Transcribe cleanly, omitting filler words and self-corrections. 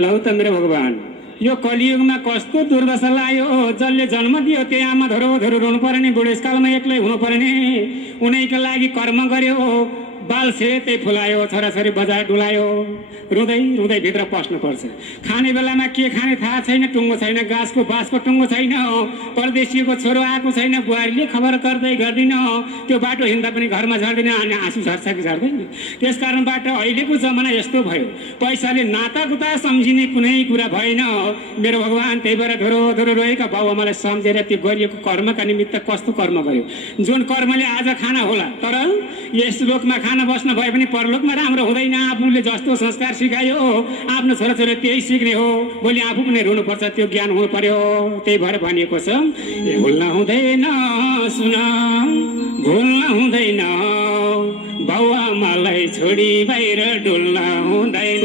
लौ त मेरो भगवान, यो कलियुगमा कस्तो दुर्दशा लायो। जसले जन्म दियो त्यो आमा धरो धरो रुनु पर्ने, बुढेसकालमा एक्लै हुनु पर्ने, उनैका लागि कर्म गर्यो, बाल सेतै फुलायो, छोराछोरी बजार डुलायो, रुँदै रुँदै भित्र पस्नुपर्छ। खाने बेलामा के खाने थाहा छैन, टुङ्गो छैन, घाँसको बाँसको टुङ्गो छैन, परदेशीको छोरो आएको छैन, बुहारीले खबर गर्दै गर्दिन, त्यो बाटो हिँड्दा पनि घरमा झर्दैन, अनि आँसु झर्छ कि झर्दैन। त्यस कारणबाट अहिलेको जमाना यस्तो भयो, पैसाले नातागुता सम्झिने कुनै कुरा भएन मेरो भगवान। त्यही भएर धोरो धोरो रोएका बाबुआमालाई सम्झेर त्यो गरिएको कर्मका निमित्त कस्तो कर्म गर्यो, जुन कर्मले आज खाना होला, तर यस लोकमा खाना बस्न भए पनि परलोकमा राम्रो हुँदैन। आफूले जस्तो संस्कार सिकायो आफ्नो छोराछोरी त्यही सिक्ने हो, भोलि आफू पनि रुनुपर्छ, त्यो ज्ञान हुनु पर्यो। त्यही भएर भनिएको छ, भुल्न हुँदैन सुन, भुल्न हुँदैन, बाउआमालाई छोडी बाहिर डुल्न हुँदैन।